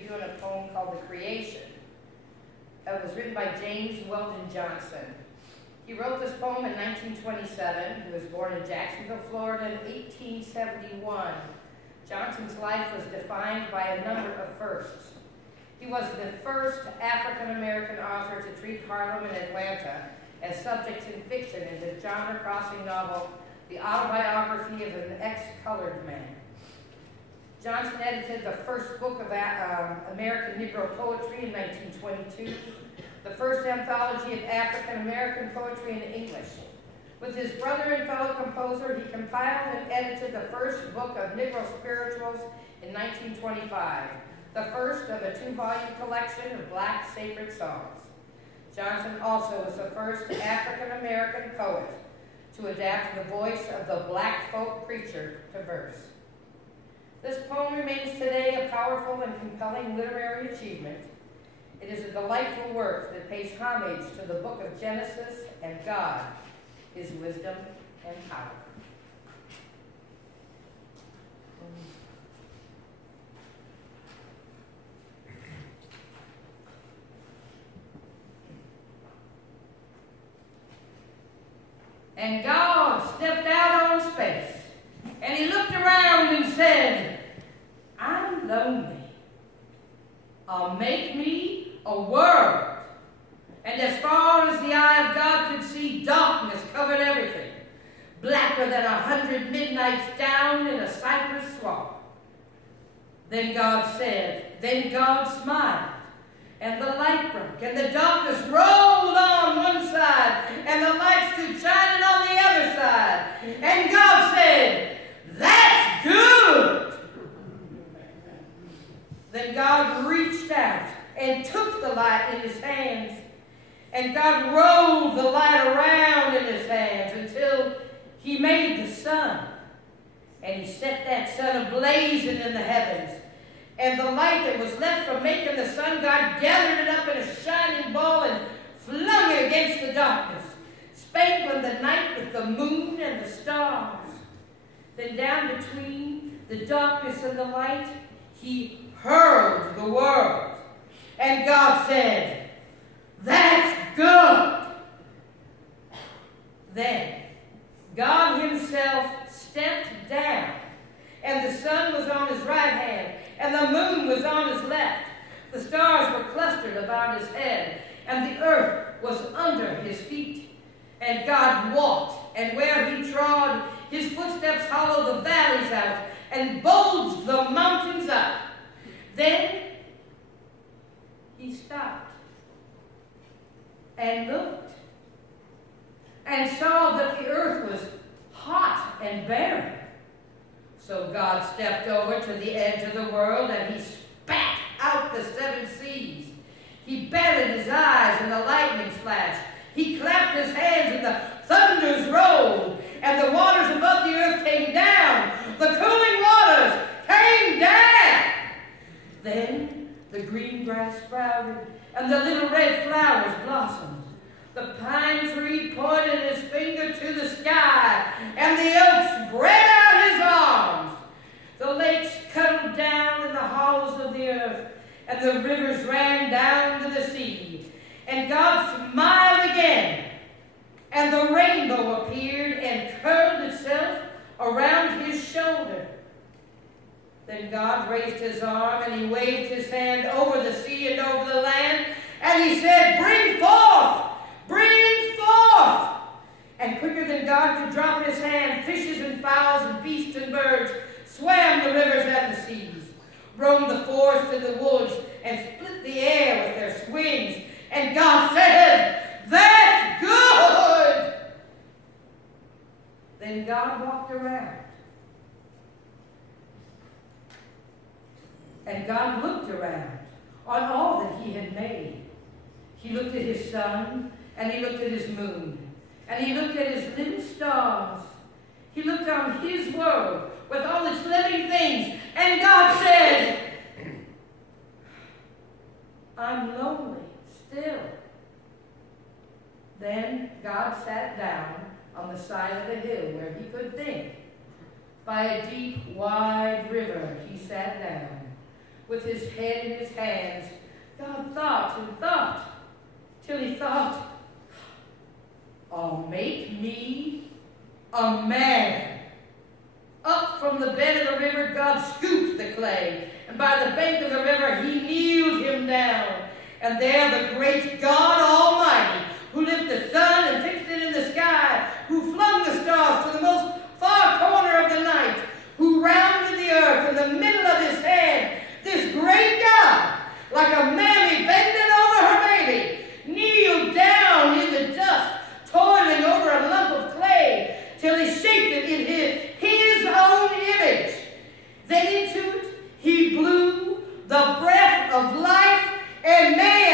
be doing a poem called The Creation. It was written by James Weldon Johnson. He wrote this poem in 1927. He was born in Jacksonville, Florida in 1871. Johnson's life was defined by a number of firsts. He was the first African-American author to treat Harlem and Atlanta as subjects in fiction in the genre-crossing novel, The Autobiography of an Ex-Colored Man. Johnson edited the first book of American Negro poetry in 1922, the first anthology of African-American poetry in English. With his brother and fellow composer, he compiled and edited the first book of Negro spirituals in 1925, the first of a 2-volume collection of Black sacred songs. Johnson also was the first African-American poet to adapt the voice of the Black folk preacher to verse. This poem remains today a powerful and compelling literary achievement. It is a delightful work that pays homage to the book of Genesis and God, his wisdom and power. And God stepped out on space, and he looked around and said, I'm lonely. I'll make me a world. And as far as the eye of God could see, darkness covered everything, blacker than 100 midnights down in a cypress swamp. Then God smiled, and the light broke, and the darkness rolled on one side, and the light stood shining on the other side. And God said, that's good. Then God reached out and took the light in his hands, and God rolled the light around in his hands until he made the sun. And he set that sun ablazing in the heavens. And the light that was left from making the sun, God gathered it up in a shining ball and flung it against the darkness, spankling the night with the moon and the stars. Then down between the darkness and the light, he hurled the world. And God said, that's good. Then God himself stepped down, and the sun was on his right hand, and the moon was on his left. The stars were clustered about his head, and the earth was under his feet. And God walked, and where he trod, his footsteps hollowed the valleys out and bulged the mountains up. Then he stopped and looked and saw that the earth was hot and barren. So God stepped over to the edge of the world, and he spat out the 7 seas. He batted his eyes, and the lightning flashed. He clapped his hands, and the thunders rolled, and the waters above the earth came down. The cooling waters came down. Then the green grass sprouted, and the little red flowers blossomed. The pine tree pointed his finger to the sky, and the oak spread out his arms. The lakes cuddled down in the hollows of the earth, and the rivers ran down to the sea. And God smiled again, and the rainbow appeared and curled itself around his shoulder. Then God raised his arm, and he waved his hand over the sea and over the land, and he said, bring forth! Bring forth! And quicker than God could drop his hand, fishes and fowls and beasts and birds swam the rivers and the seas, roamed the forests and the woods, and split the air with their wings. And God said, that's good! Then God walked around. And God looked around on all that he had made. He looked at his sun, and he looked at his moon, and he looked at his little stars. He looked on his world with all its living things, and God said, I'm lonely still. Then God sat down on the side of the hill where he could think. By a deep, wide river he sat down, with his head in his hands. God thought and thought, till he thought, I'll make me a man. Up from the bed of the river, God scooped the clay, and by the bank of the river he kneeled him down. And there the great God Almighty, who lit the sun and fixed it in the sky, who flung the stars to the most far corner of the night, who rounded the earth in the middle of his hand, this great God, like a mammy bending over her baby, kneeled down in the dust, toiling over a lump of clay, till he shaped it in his own image. Then into it he blew the breath of life, and man